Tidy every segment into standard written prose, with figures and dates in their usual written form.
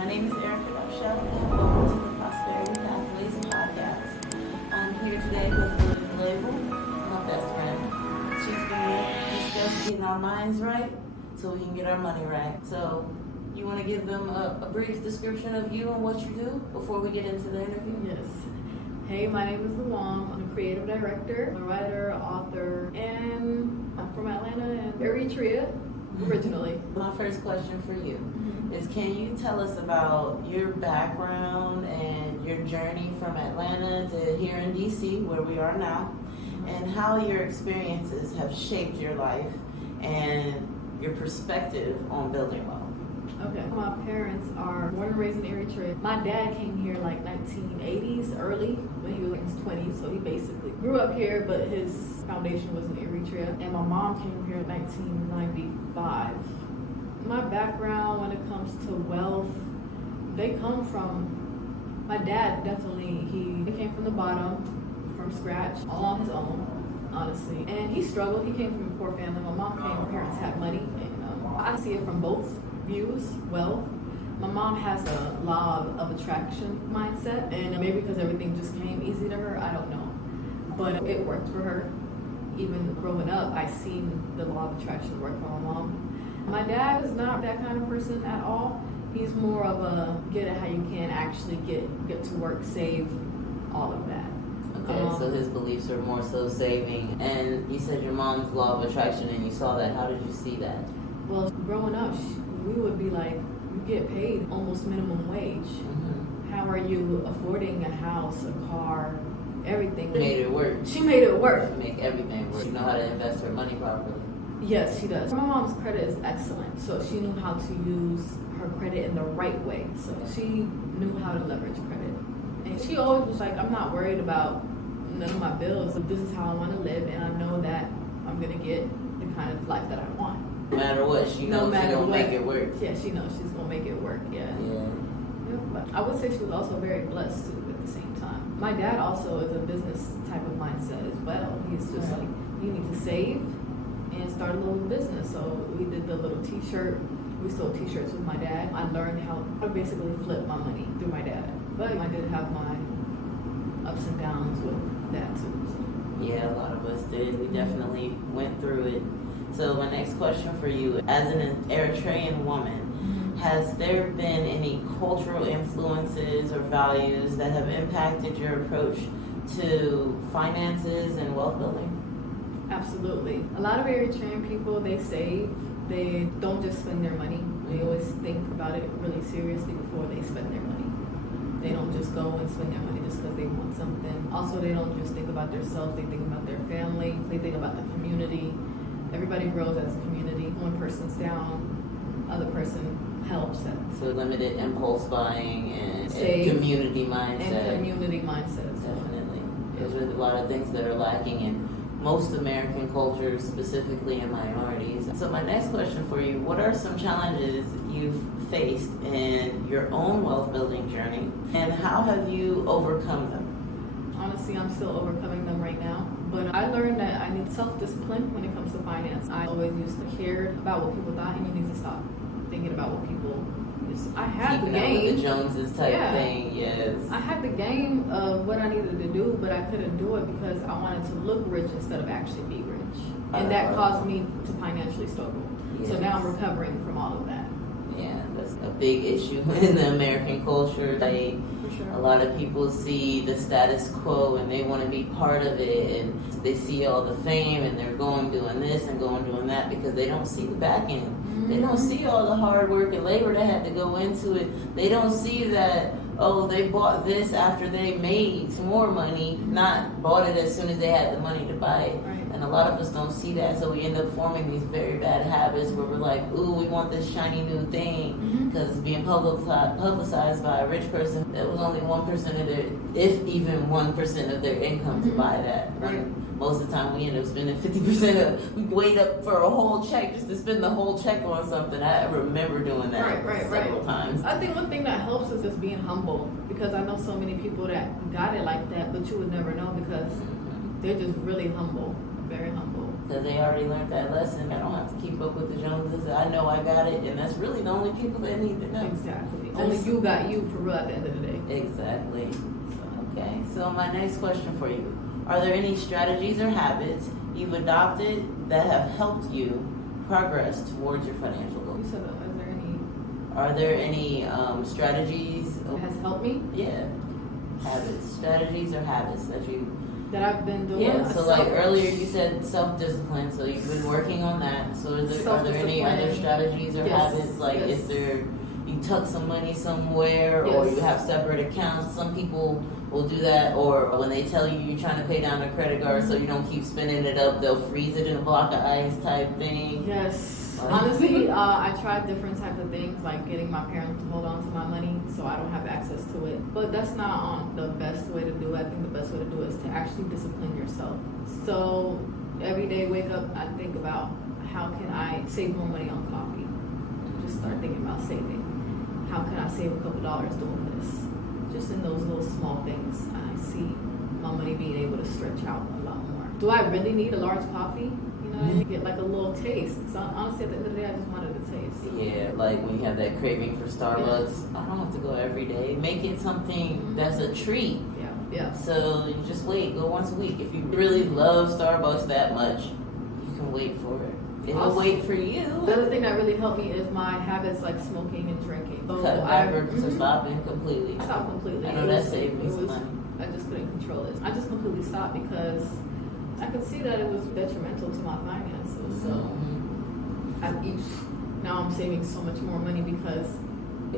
My name is EricaDarchelle, and welcome to the Prosperity Pathways podcast. I'm here today with Louie, my best friend. She's going to discuss getting our minds right so we can get our money right. So, you want to give them a brief description of you and what you do before we get into the interview? Yes. Hey, my name is Luwam. I'm a creative director, a writer, author, and I'm from Atlanta and Eritrea originally. My first question for you is, can you tell us about your background and your journey from Atlanta to here in DC, where we are now, and how your experiences have shaped your life and your perspective on building wealth? Okay. My parents are born and raised in Eritrea. My dad came here like 1980s, early, when he was in his 20s, so he basically grew up here, but his foundation was in Eritrea. And my mom came here in 1995. My background when it comes to wealth, they come from, my dad definitely, he came from the bottom, from scratch, all on his own, honestly. And he struggled. He came from a poor family. My mom came, her parents had money, and I see it from both views. Wealth, my mom has a law of attraction mindset, and maybe because everything just came easy to her, I don't know, but it worked for her. Even growing up, I seen the law of attraction work for my mom. My dad is not that kind of person at all. He's more of a get it how you can, actually get to work, save, all of that. Okay, so his beliefs are more so saving. And you said your mom's law of attraction, and you saw that. How did you see that? Well, growing up, we would be like, you get paid almost minimum wage. Mm-hmm. How are you affording a house, a car, everything? She made it work. She made it work. She make everything work. She know how to invest her money properly. Yes, she does. My mom's credit is excellent, so she knew how to use her credit in the right way. So she knew how to leverage credit. And she always was like, I'm not worried about none of my bills. This is how I want to live, and I know that I'm going to get the kind of life that I want. No matter what, she knows she's going to make it work. Yeah, she knows she's going to make it work, yeah. But I would say she was also very blessed, too, at the same time. My dad also is a business type of mindset as well. He's just like, you need to save and start a little business. So we did the little t-shirt. We sold t-shirts with my dad. I learned how to basically flip my money through my dad. But I did have my ups and downs with that, too. So. Yeah, a lot of us did. We definitely went through it. So my next question for you, as an Eritrean woman, has there been any cultural influences or values that have impacted your approach to finances and wealth building? Absolutely. A lot of Eritrean people, they save. They don't just spend their money. They always think about it really seriously before they spend their money. They don't just go and spend their money just because they want something. Also, they don't just think about themselves. They think about their family. They think about the community. Everybody grows as a community. One person's down, other person helps. So limited impulse buying and community mindset. And community mindset. Definitely. There's a lot of things that are lacking in most American cultures, specifically in minorities. So my next question for you, what are some challenges you've faced in your own wealth building journey, and how have you overcome them? Honestly, I'm still overcoming them right now. But I learned that I need self-discipline when it comes to finance. I always used to care about what people thought, and you need to stop thinking about what people. I had the game. With the Joneses type thing, yes. I had the game of what I needed to do, but I couldn't do it because I wanted to look rich instead of actually be rich, and that caused me to financially struggle. Yes. So now I'm recovering from all of that. Yeah, that's a big issue in the American culture. A lot of people see the status quo and they want to be part of it, and they see all the fame and they're going doing this and going doing that because they don't see the back end. Mm-hmm. They don't see all the hard work and labor that had to go into it. They don't see that, oh, they bought this after they made more money, not bought it as soon as they had the money to buy it. Right. And a lot of us don't see that, so we end up forming these very bad habits where we're like, ooh, we want this shiny new thing, because it's being publicized by a rich person that was only 1% of their, if even 1% of their income to buy that. Right. Most of the time we end up spending 50% of, we wait up for a whole check just to spend the whole check on something. I remember doing that several times. I think one thing that helps is just being humble, because I know so many people that got it like that, but you would never know because they're just really humble, very humble. because they already learned that lesson. I don't have to keep up with the Joneses. I know I got it, and that's really the only people that need to know. Exactly. Only you got you for real at the end of the day. Exactly. Okay, so my next question for you. Are there any strategies or habits you've adopted that have helped you progress towards your financial goals? You said, are there any strategies? That has helped me? Yeah. Habits, strategies or habits that I've been doing. Yeah, so like earlier you said self-discipline, so you've been working on that. So are there any other strategies or habits? Like is there, you tuck some money somewhere or you have separate accounts? Some people will do that, or when they tell you you're trying to pay down a credit card so you don't keep spending it up, they'll freeze it in a block of ice type thing. Yes. Honestly, I tried different types of things, like getting my parents to hold on to my money so I don't have access to it. But that's not the best way to do it. I think the best way to do it is to actually discipline yourself. So every day wake up, I think about how can I save more money on coffee. Just start thinking about saving. How can I save a couple dollars doing this? Just in those little small things, I see my money being able to stretch out a lot more. Do I really need a large coffee? I get like a little taste. So honestly, at the end of the day, I just wanted a taste. Yeah, like when you have that craving for Starbucks, I don't have to go every day. Make it something that's a treat. Yeah. So you just wait, go once a week. If you really love Starbucks that much, you can wait for it. It'll wait for you. The other thing that really helped me is my habits like smoking and drinking. So cut back to stopping completely. I stopped completely. I know that saved me some money. I just couldn't control it. I just completely stopped because I could see that it was detrimental to my finances. So now I'm saving so much more money because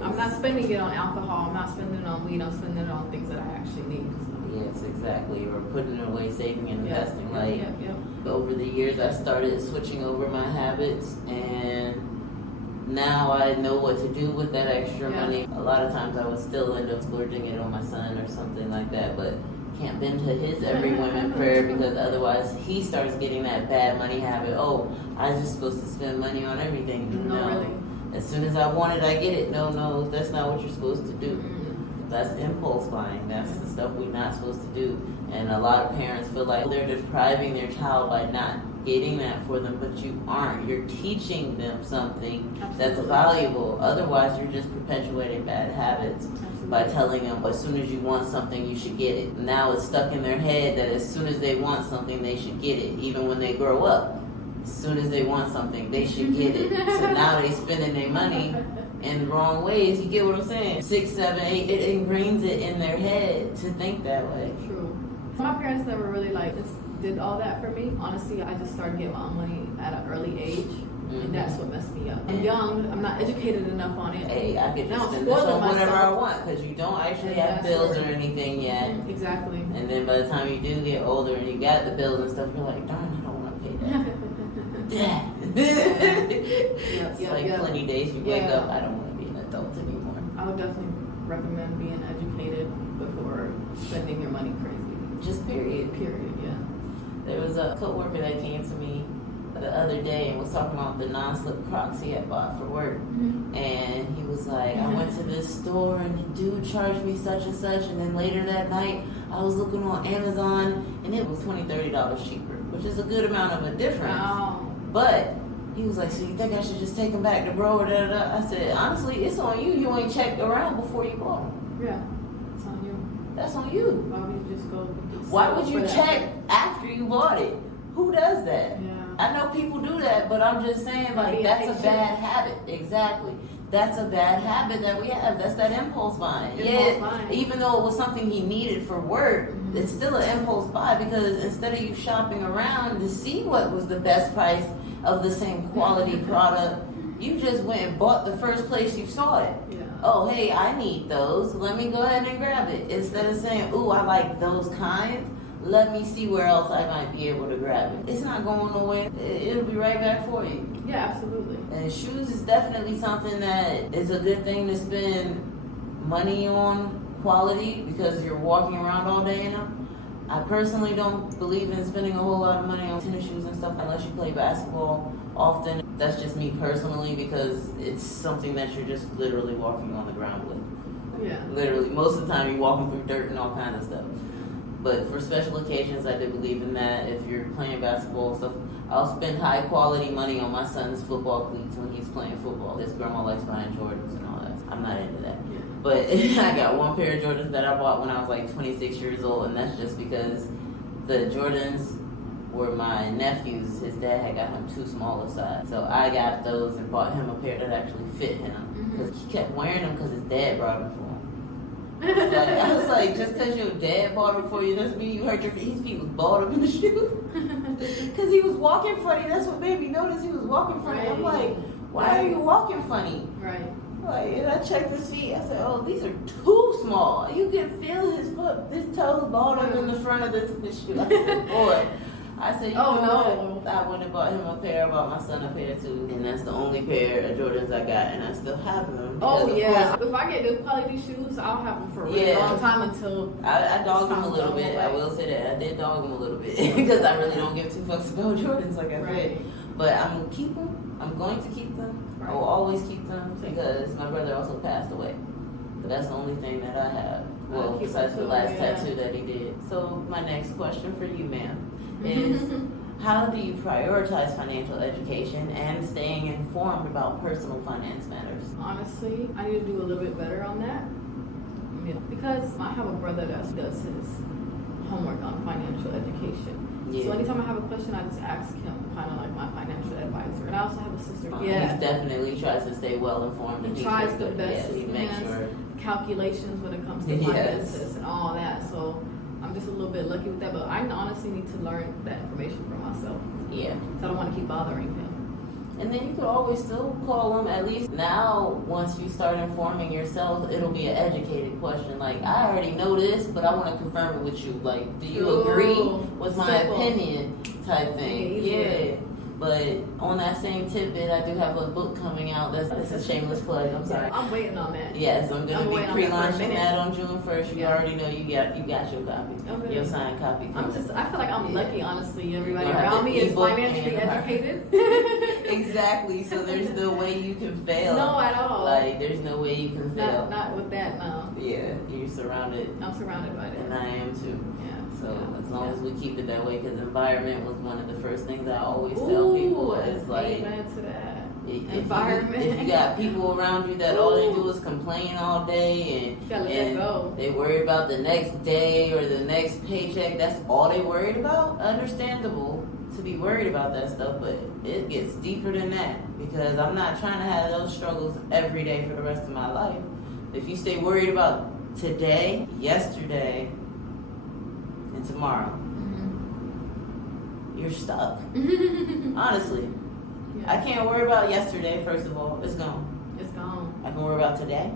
I'm not spending it on alcohol. I'm not spending it on weed. I'm spending it on things that I actually need. So. Yes, exactly. Or putting it away, saving and investing. Yeah. Over the years, I started switching over my habits, and now I know what to do with that extra money. A lot of times I would still end up splurging it on my son or something like that, but can't bend to his every whim and prayer because otherwise he starts getting that bad money habit. Oh, I was just supposed to spend money on everything. No, really. As soon as I want it, I get it. No, that's not what you're supposed to do. That's impulse buying. That's the stuff we're not supposed to do. And a lot of parents feel like they're depriving their child by not getting that for them, but you aren't. You're teaching them something that's valuable. Otherwise, you're just perpetuating bad habits by telling them as soon as you want something, you should get it. Now it's stuck in their head that as soon as they want something, they should get it, even when they grow up. As soon as they want something, they should get it. So now they spending their money in the wrong ways. You get what I'm saying? 6, 7, 8, it ingrains it in their head to think that way. True. My parents never really did all that for me. Honestly, I just started getting my own money at an early age. And that's what messed me up. I'm young. I'm not educated enough on it. Hey, I could just spend this on whatever I want because you don't actually have bills or anything yet. Exactly. And then by the time you do get older and you got the bills and stuff, you're like, darn, I don't want to pay that. It's like plenty days you wake up, I don't want to be an adult anymore. I would definitely recommend being educated before spending your money crazy. Just period, yeah. There was a coworker that came to me the other day and was talking about the non-slip Crocs he had bought for work. And he was like, I went to this store and the dude charged me such and such, and then later that night I was looking on Amazon and it was $20, $30 cheaper, which is a good amount of a difference. Wow. But he was like, so you think I should just take them back to bro or da-da-da? I said, honestly, it's on you. You ain't checked around before you bought them. Yeah, it's on you. That's on you. Why would you just go? Why would you check after you bought it? Who does that? Yeah. I know people do that, but I'm just saying, like, that's a bad habit. Exactly. That's a bad habit that we have. That's that impulse buying. Even though it was something he needed for work, it's still an impulse buy because instead of you shopping around to see what was the best price of the same quality product, you just went and bought the first place you saw it. Oh, hey, I need those. Let me go ahead and grab it. Instead of saying, ooh, I like those kinds. Let me see where else I might be able to grab it. It's not going nowhere. It'll be right back for you. Yeah, absolutely. And shoes is definitely something that is a good thing to spend money on quality because you're walking around all day in them. I personally don't believe in spending a whole lot of money on tennis shoes and stuff unless you play basketball often. That's just me personally because it's something that you're just literally walking on the ground with. Yeah. Literally. Most of the time you're walking through dirt and all kinds of stuff. But for special occasions, I do believe in that. If you're playing basketball stuff, I'll spend high quality money on my son's football cleats when he's playing football. His grandma likes buying Jordans and all that. I'm not into that. Yeah. But I got one pair of Jordans that I bought when I was like 26 years old, and that's just because the Jordans were my nephew's. His dad had got him too small a size. So I got those and bought him a pair that actually fit him. Because he kept wearing them because his dad brought them for him. I was like, just because your dad bought them for you doesn't mean you hurt your feet. His feet was balled up in the shoe. Because he was walking funny. That's what made me notice he was walking funny. I'm like, why are you walking funny? Right. Like, and I checked his feet. I said, oh, these are too small. You can feel his toes balled up in the front of the shoe. I said, boy. I said, you know what? I went and bought him a pair. I bought my son a pair too. And that's the only pair of Jordans I got, and I still have them. Oh, yeah. If I get good quality shoes, I'll have them for a really long time until... I dogged them a little bit. I will say that. I did dog them a little bit because I really don't give two fucks about Jordans, like I said. But I'm going to keep them. I'm going to keep them. I will always keep them because my brother also passed away. But that's the only thing that I have. Well, besides the last tattoo that he did. So my next question for you, ma'am, is how do you prioritize financial education and staying informed about personal finance matters? Honestly, I need to do a little bit better on that. Yeah. Because I have a brother that does his homework on financial education. Yeah. So anytime I have a question, I just ask him, kind of like my financial advisor. And I also have a sister. He definitely tries to stay well informed. He tries the best. He makes sure. Calculations when it comes to finances and all that. So I'm just a little bit lucky with that, but I honestly need to learn that information for myself. Yeah. So I don't want to keep bothering him. And then you could always still call him. At least now, once you start informing yourself, it'll be an educated question. Like, I already know this, but I want to confirm it with you. Like, do you agree with my opinion type thing? Yeah. But on that same tidbit, I do have a book coming out. That's a shameless plug. I'm sorry. I'm waiting on that. Yes, I'm going to be pre-launching that on June 1st. You already know you got your copy. Okay. Your signed copy. I feel like I'm lucky, honestly. Everybody around me is financially educated. Exactly. So there's no way you can fail. No, at all. Like, there's no way you can fail. Not with that, no. Yeah, you're surrounded. I'm surrounded by that. And I am too. So as long as we keep it that way, because environment was one of the first things I always tell people is like, amen to that. Environment. If you got people around you that all they do is complain all day and they worry about the next day or the next paycheck, that's all they worried about. Understandable to be worried about that stuff, but it gets deeper than that because I'm not trying to have those struggles every day for the rest of my life. If you stay worried about today, yesterday, and tomorrow, you're stuck. Honestly. Yeah. I can't worry about yesterday, first of all. It's gone. It's gone. I can worry about today,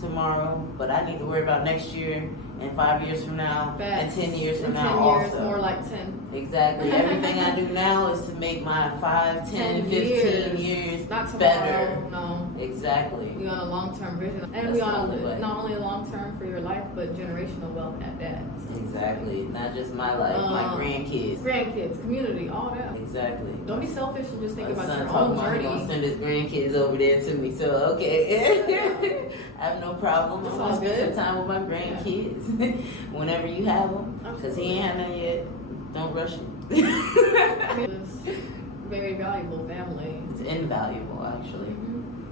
tomorrow, but I need to worry about next year and 5 years from now and 10 years from now 10 years, also. more like 10. Exactly. Everything I do now is to make my 5, 10, 15 years not tomorrow, better. No. Exactly. We on a long-term vision. And we on a, not only a long-term for your life, but generational wealth at that. So. Exactly. Not just my life, my grandkids. Grandkids, community, all that. Exactly. Don't be selfish and just think about your own journey. He's gonna send his grandkids over there to me, so okay. I have no problem. I'm gonna spend some time with my grandkids whenever you have them, because he ain't had none yet. Don't rush it. It's very valuable family. It's invaluable, actually.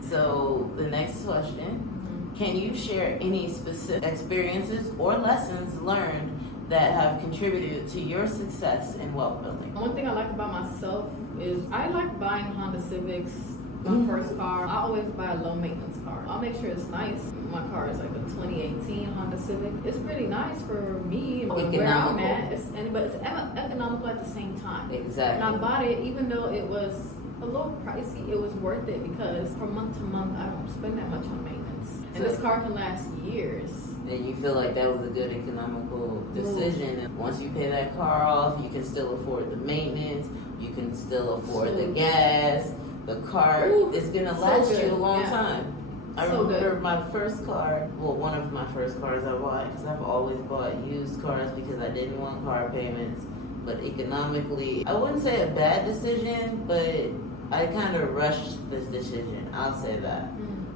So the next question, can you share any specific experiences or lessons learned that have contributed to your success in wealth building? One thing I like about myself is I like buying Honda Civics. My first car, I always buy a low maintenance car. I'll make sure it's nice. My car is like a 2018 Honda Civic. It's pretty nice for me where I'm at. But it's economical at the same time. Exactly. And I bought it even though it was a little pricey. It was worth it because from month to month I don't spend that much on maintenance. And this car can last years. And you feel like that was a good economical decision. And once you pay that car off, you can still afford the maintenance. You can still afford the gas. The car is going to last you a long time. I remember my first car, well, one of my first cars I bought, because I've always bought used cars because I didn't want car payments. But economically, I wouldn't say a bad decision, but I kind of rushed this decision. I'll say that.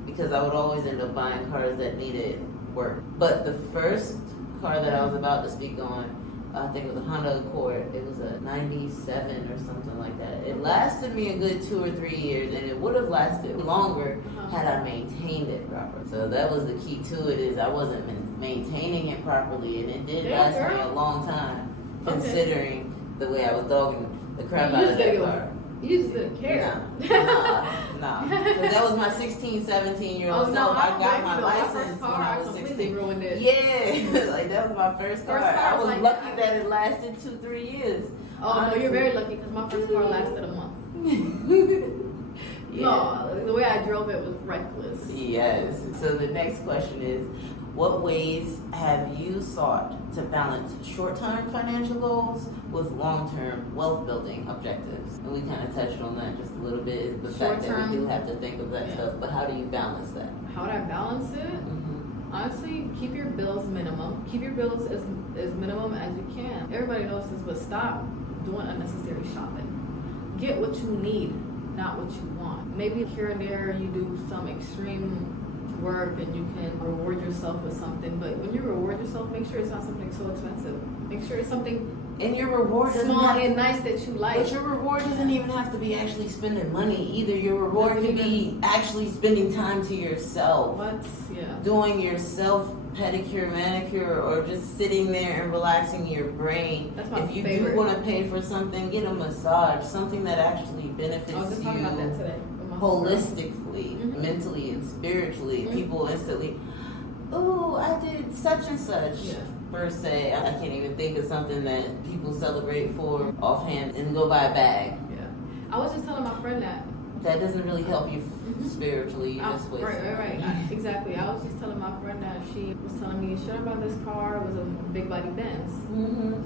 Because I would always end up buying cars that needed work. But the first car that I was about to speak on, I think it was a Honda Accord. It was a 97 or something like that. It lasted me a good 2 or 3 years, and it would have lasted longer had I maintained it properly. So that was the key to it, is I wasn't maintaining it properly, and it did last me a long time, considering the way I was dogging the crap out of that car. You just didn't care. Nah. Because that was my 16, 17-year-old self. I got my license when I was 16. Ruined it. Yeah, like that was my first car. I was like lucky that it lasted 2-3 years. Oh, no, you're very lucky because my first car lasted a month. No, the way I drove it was reckless. Yes. So the next question is, what ways have you sought to balance short-term financial goals with long-term wealth-building objectives? And we kind of touched on that just a little bit, is the fact that we do have to think of that stuff, but how do you balance that? How would I balance it? Honestly, keep your bills minimum. Keep your bills as minimum as you can. Everybody knows this, but stop doing unnecessary shopping. Get what you need, not what you want. Maybe here and there you do some extreme work and you can reward yourself with something, but when you reward yourself, make sure it's not something so expensive. Make sure it's something and your reward small and nice that you like. But your reward doesn't even have to be actually spending money either. Your reward could be actually spending time to yourself. Doing your self pedicure, manicure, or just sitting there and relaxing your brain. That's my If you favorite. do want to pay for something, get a massage, something that actually benefits I was just you talking about that today. holistically, mentally, and spiritually. People instantly, oh, I did such and such. Per se, I can't even think of something that people celebrate for offhand and go buy a bag. I was just telling my friend that doesn't really help you spiritually. You just waste right. Exactly. I was just telling my friend that she was telling me, should I buy this car? It was a big body Benz.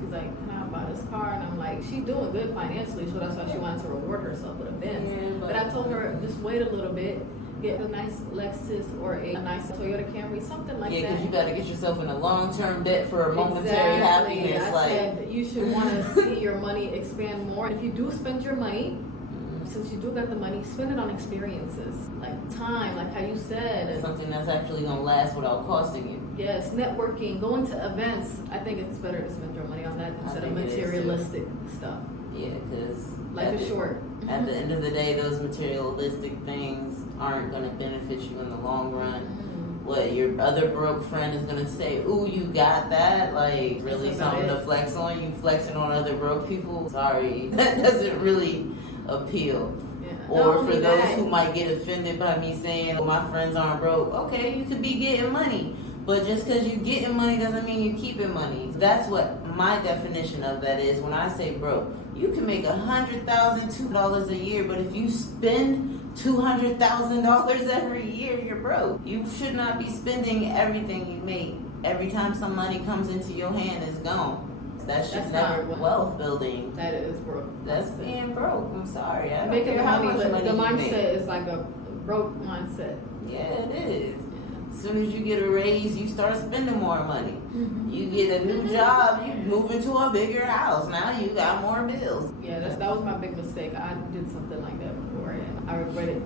She's like, can I buy this car? And I'm like, she's doing good financially, so that's why she wanted to reward herself with a Benz. But I told her, just wait a little bit. Get a nice Lexus or a nice Toyota Camry, something like that. Yeah, because you got to get yourself in a long-term debt for a momentary happiness. I said you should want to see your money expand more. If you do spend your money, since you do got the money, spend it on experiences, like time, like how you said. Something that's actually going to last without costing you. Yes, networking, going to events. I think it's better to spend your money on that instead of materialistic stuff. Yeah, because life is short. At the end of the day, those materialistic things aren't going to benefit you in the long run. What, your other broke friend is going to say, ooh, you got that? Like, really something to flex on? You flexing on other broke people? Sorry, that doesn't really appeal. Or for those who might get offended by me saying, oh, my friends aren't broke. Okay, you could be getting money. But just because you're getting money doesn't mean you're keeping money. That's what my definition of that is when I say broke. You can make $100,000 a year, but if you spend $200,000 every year, you're broke. You should not be spending everything you make. Every time some money comes into your hand, it's gone. That's never wealth building. That is broke. That's being broke. I'm sorry. I don't Making care how money, much money the you mindset make. is like a broke mindset. Yeah, it is. As soon as you get a raise, you start spending more money. You get a new job, you move into a bigger house. Now you got more bills. Yeah, that was my big mistake. I did something like that before, and I regret it.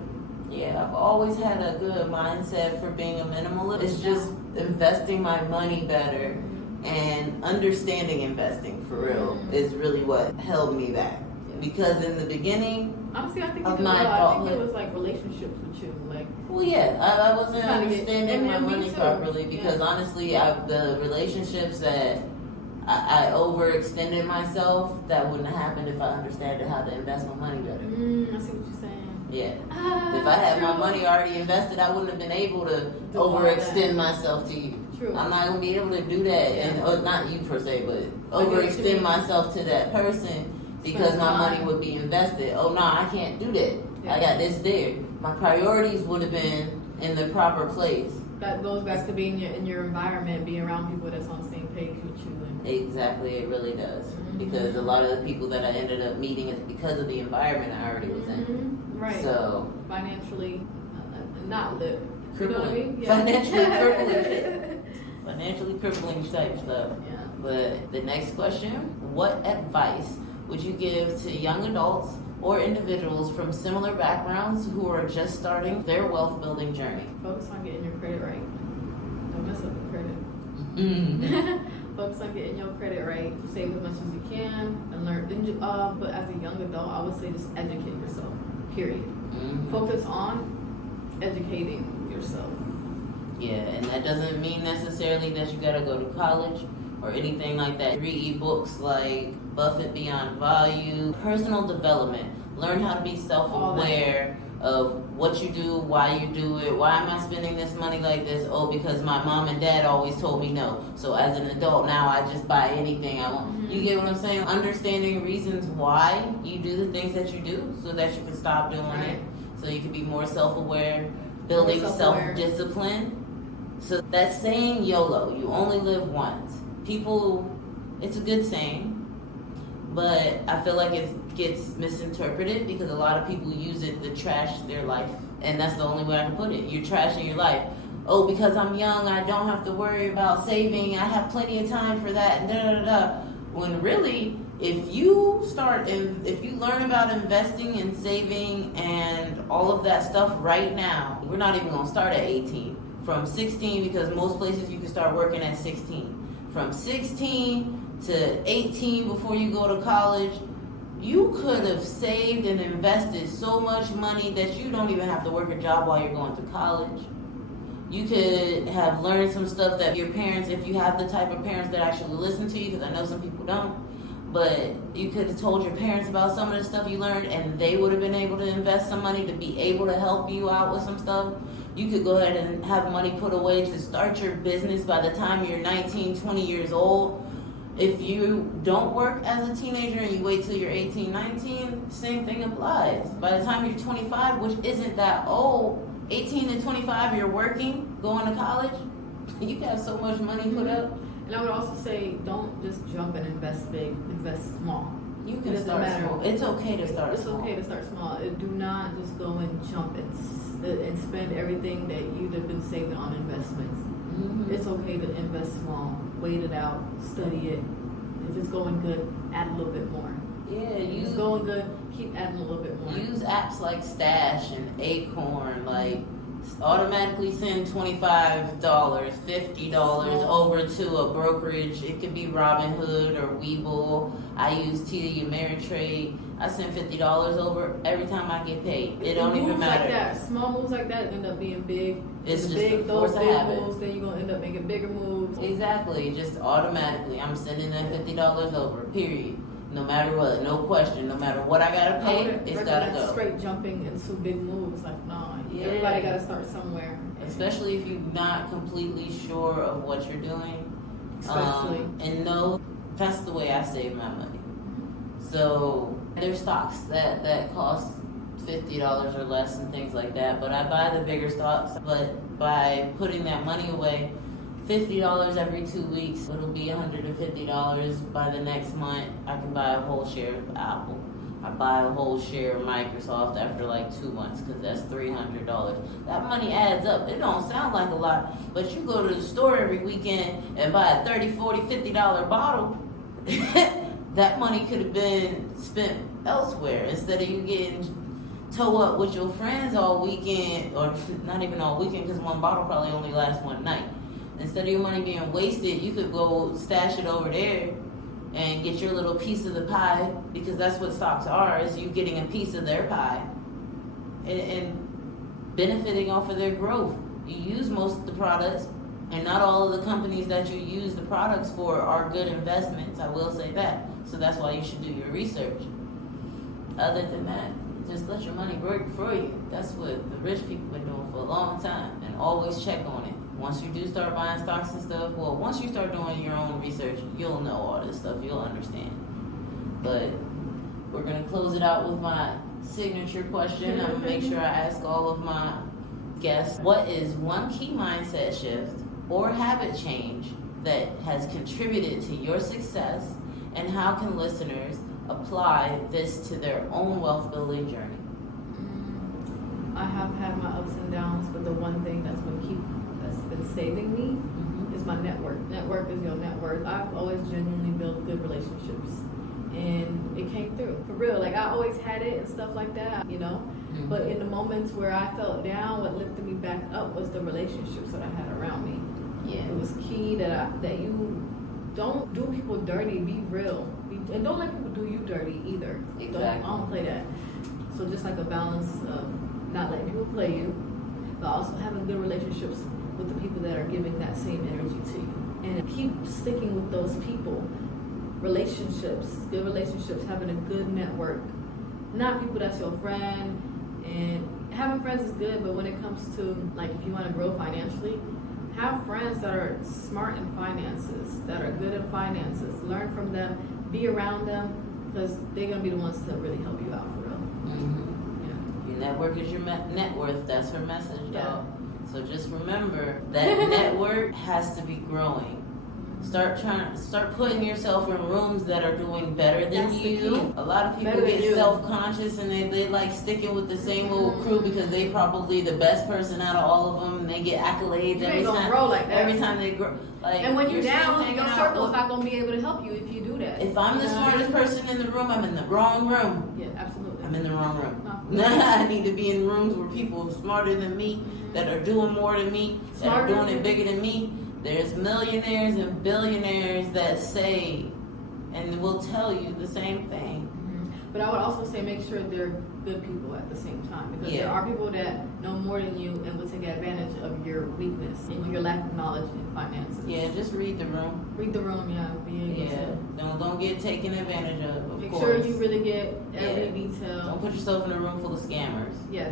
Yeah, I've always had a good mindset for being a minimalist. It's just investing my money better and understanding investing for real is really what held me back. Because in the beginning, honestly, I think of it adulthood, was like relationships with you, like. Well, yeah, I wasn't understanding my money properly because honestly, the relationships that I overextended myself, that wouldn't have happened if I understood how to invest my money better. I see what you're saying. Yeah. If I had my money already invested, I wouldn't have been able to overextend myself to you. True. I'm not gonna be able to do that, and not you per se, but overextend myself to that person because my money would be invested. Oh no, I can't do that. I got this there. My priorities would have been in the proper place. That goes back to being in your environment, being around people that's on the same page with you. Exactly, it really does. Because a lot of the people that I ended up meeting is because of the environment I already was in. Right. So financially, not lit. Crippling. You know what I mean? Financially crippling. Financially crippling type stuff. Yeah. But the next question, what advice would you give to young adults or individuals from similar backgrounds who are just starting their wealth building journey? Focus on getting your credit right. Don't mess up your credit. focus on getting your credit right. Save as much as you can and learn. But as a young adult, I would say just educate yourself. Period. Mm-hmm. Focus on educating yourself. Yeah, and that doesn't mean necessarily that you gotta go to college or anything like that. Read books like Buffett Beyond Value, personal development. Learn how to be self-aware of what you do, why you do it. Why am I spending this money like this? Oh, because my mom and dad always told me no. So as an adult now, I just buy anything I want. Mm-hmm. You get what I'm saying? Understanding reasons why you do the things that you do so that you can stop doing it. So you can be more self-aware, building self-discipline. So that saying YOLO, you only live once. People, it's a good saying, but I feel like it gets misinterpreted because a lot of people use it to trash their life. And that's the only way I can put it. You're trashing your life. Oh, because I'm young, I don't have to worry about saving. I have plenty of time for that. And da da da. When really, if you learn about investing and saving and all of that stuff right now, we're not even gonna start at 18. From 16, because most places you can start working at 16. From 16 to 18 before you go to college, you could have saved and invested so much money that you don't even have to work a job while you're going to college. You could have learned some stuff that your parents, if you have the type of parents that actually listen to you, because I know some people don't, but you could have told your parents about some of the stuff you learned and they would have been able to invest some money to be able to help you out with some stuff. You could go ahead and have money put away to start your business by the time you're 19, 20 years old. If you don't work as a teenager and you wait till you're 18, 19, same thing applies. By the time you're 25, which isn't that old, 18 to 25, you're working, going to college, you got so much money put up. And I would also say, don't just jump and invest big, invest small. You can start small. It's okay to start small. It's okay to start small. Do not just go and jump and spend everything that you've been saving on investments. Mm-hmm. It's okay to invest small. Wait it out. Study it. If it's going good, add a little bit more. Yeah, if it's going good, keep adding a little bit more. Use apps like Stash and Acorn, like automatically send $25, $50 over to a brokerage. It could be Robinhood or Webull. I use TD Ameritrade. I send $50 over every time I get paid. It don't even matter. Like that, small moves like that end up being big. It's just big, those big moves. Then you're gonna end up making bigger moves. Exactly, just automatically. I'm sending that $50 over. Period. No matter what, no question. No matter what I gotta pay, it's gotta go. Straight jumping into big moves, like no. Yeah. Everybody gotta start somewhere. Especially if you're not completely sure of what you're doing. And no, that's the way I save my money. So there's stocks that cost $50 or less and things like that, but I buy the bigger stocks. But by putting that money away, $50 every 2 weeks, it'll be $150 by the next month. I can buy a whole share of Apple. I buy a whole share of Microsoft after like 2 months because that's $300. That money adds up. It don't sound like a lot, but you go to the store every weekend and buy a $30, $40, $50 bottle. That money could have been spent elsewhere instead of you getting toe up with your friends all weekend, or not even all weekend because one bottle probably only lasts one night. Instead of your money being wasted, you could go stash it over there and get your little piece of the pie, because that's what stocks are, is you getting a piece of their pie and benefiting off of their growth. You use most of the products, and not all of the companies that you use the products for are good investments, I will say that. So that's why you should do your research. Other than that, just let your money work for you. That's what the rich people been doing for a long time, and always check on it. Once you do start buying stocks and stuff, well, once you start doing your own research, you'll know all this stuff, you'll understand. But we're gonna close it out with my signature question. I'm gonna make sure I ask all of my guests, what is one key mindset shift or habit change that has contributed to your success, and how can listeners apply this to their own wealth building journey? I have had my ups and downs, but the one thing that's been saving me is my network. Network is your net worth. I've always genuinely built good relationships, and it came through for real. Like I always had it and stuff like that, you know. Mm-hmm. But in the moments where I felt down, what lifted me back up was the relationships that I had around me. Yeah, it was key that you don't do people dirty. Be real. And don't let people do you dirty either. Exactly. I don't play that. So just like a balance of not letting people play you, but also having good relationships with the people that are giving that same energy to you. And keep sticking with those people. Relationships, good relationships, having a good network. Not people that's your friend. And having friends is good, but when it comes to, like, if you want to grow financially, have friends that are smart in finances, that are good in finances. Learn from them, be around them, because they're going to be the ones to really help you out for real. Mm-hmm. Your network is your net worth. That's her message, Yeah. though. So just remember that network has to be growing. Start putting yourself in rooms that are doing better than That's the you. key. A lot of people Better than get you. self-conscious and they like sticking with the same old crew because they probably the best person out of all of them. And they get accolades You every ain't gonna time. grow like that. Every time they grow. Like, And when you're still down, hanging your out circle's with- not going to be able to help you if you do that. If I'm the You know? smartest person in the room, I'm in the wrong room. Yeah, absolutely. I'm in the wrong room. No. I need to be in rooms where people are smarter than me, that are doing more than me, that are Smarter doing than it bigger than me. There's millionaires and billionaires that say and will tell you the same thing. But I would also say make sure they're good people at the same time, because Yeah. there are people that know more than you and will take advantage of your weakness and your lack of knowledge in finances. Yeah, just read the room. Read the room, yeah. Be able Yeah, don't get taken advantage of make course. sure you really get every Yeah. detail. Don't put yourself in a room full of scammers. Yes.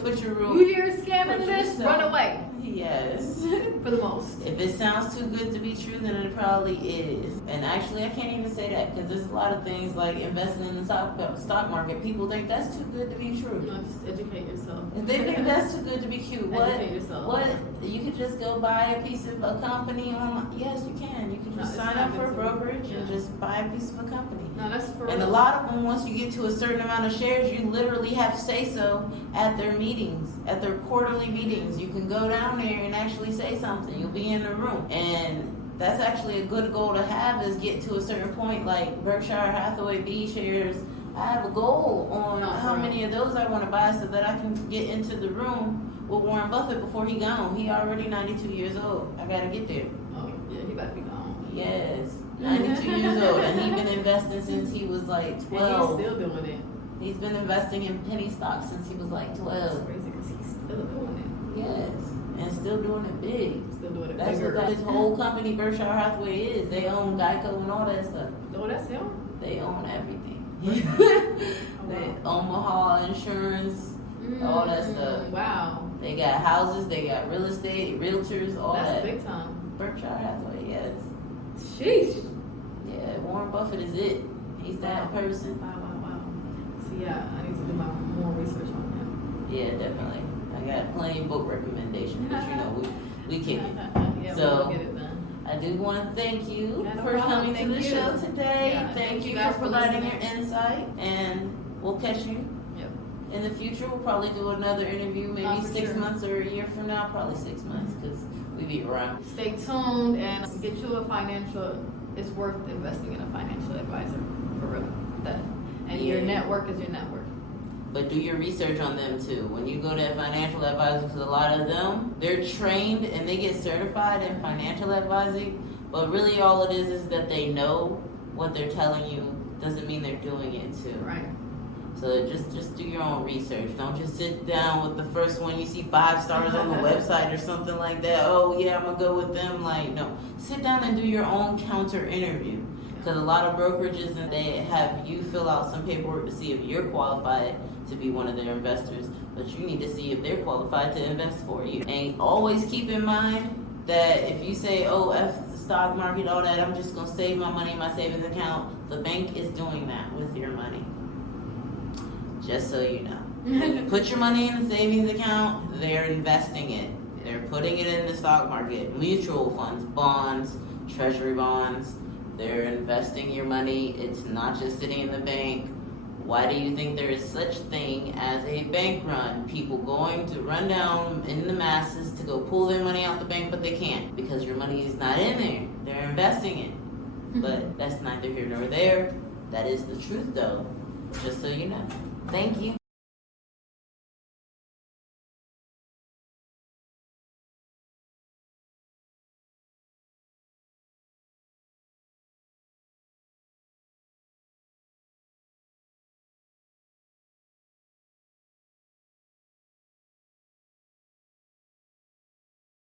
Put your room. You hear scamming Put this? yourself- Run away. Yes. For the most. If it sounds too good to be true, then it probably is. And actually, I can't even say that because there's a lot of things like investing in the stock market. People think that's too good to be true. You know, just educate yourself. If they think that's too good to be cute, Educate yourself. what? You could just go buy a piece of a company online. Yes, you can. You can just No, sign it's up for a not good to- brokerage and yeah. just buy a piece of a company. No, that's for And a real. lot of them, once you get to a certain amount of shares, you literally have say-so at their meetings, at their quarterly meetings. You can go down there and actually say something. You'll be in the room. And that's actually a good goal to have, is get to a certain point, like Berkshire Hathaway B shares. I have a goal on how many of those I want to buy so that I can get into the room with Warren Buffett before he gone. He already 92 years old. I got to get there. Oh, yeah, he about to be gone. Yes. 92 years old, and he's been investing since he was like 12. And he's still doing it. He's been investing in penny stocks since he was like That's 12. crazy because he's still doing Yes, and still doing it big. it. Still doing it That's bigger. what his whole company, Berkshire Hathaway, is. They own Geico and all that stuff. Oh, that's him? They own everything. Oh, They wow. Omaha Insurance, all that stuff. Wow. They got houses, they got real estate, realtors, all That's that. big time. Berkshire Hathaway, yes. Sheesh. Yeah, Warren Buffett is it. He's that person. Wow. So yeah, I need to do my more research on him. Yeah, definitely. I got plenty of book recommendations, but you know, we kick it. Yeah, So, we'll get it done. I do want to thank you Yeah, no for problem. coming Thank to the you. show today. Yeah, thank you guys for for providing listening. your insight, and we'll catch you Yep. in the future. We'll probably do another interview, maybe Oh, for 6 sure. months or a year from now. Probably 6 months because we be around. Stay tuned and get you a financial. It's worth investing in a financial advisor for real. And your Yeah. network is your network. But do your research on them too. When you go to a financial advisor, because a lot of them, they're trained and they get certified in financial advising, but really all it is that they know what they're telling you. Doesn't mean they're doing it too. Right. So just do your own research. Don't just sit down with the first one you see 5 stars on the website or something like that. Oh yeah, I'm gonna go with them. Like, no, sit down and do your own counter interview. Because a lot of brokerages, and they have you fill out some paperwork to see if you're qualified to be one of their investors, but you need to see if they're qualified to invest for you. And always keep in mind that if you say, oh, F the stock market, all that, I'm just gonna save my money in my savings account, the bank is doing that with your money. Just so you know. Put your money in the savings account, they're investing it. They're putting it in the stock market, mutual funds, bonds, treasury bonds. They're investing your money. It's not just sitting in the bank. Why do you think there is such thing as a bank run? People going to run down in the masses to go pull their money out the bank, but they can't because your money is not in there. They're investing it. But that's neither here nor there. That is the truth, though. Just so you know. Thank you.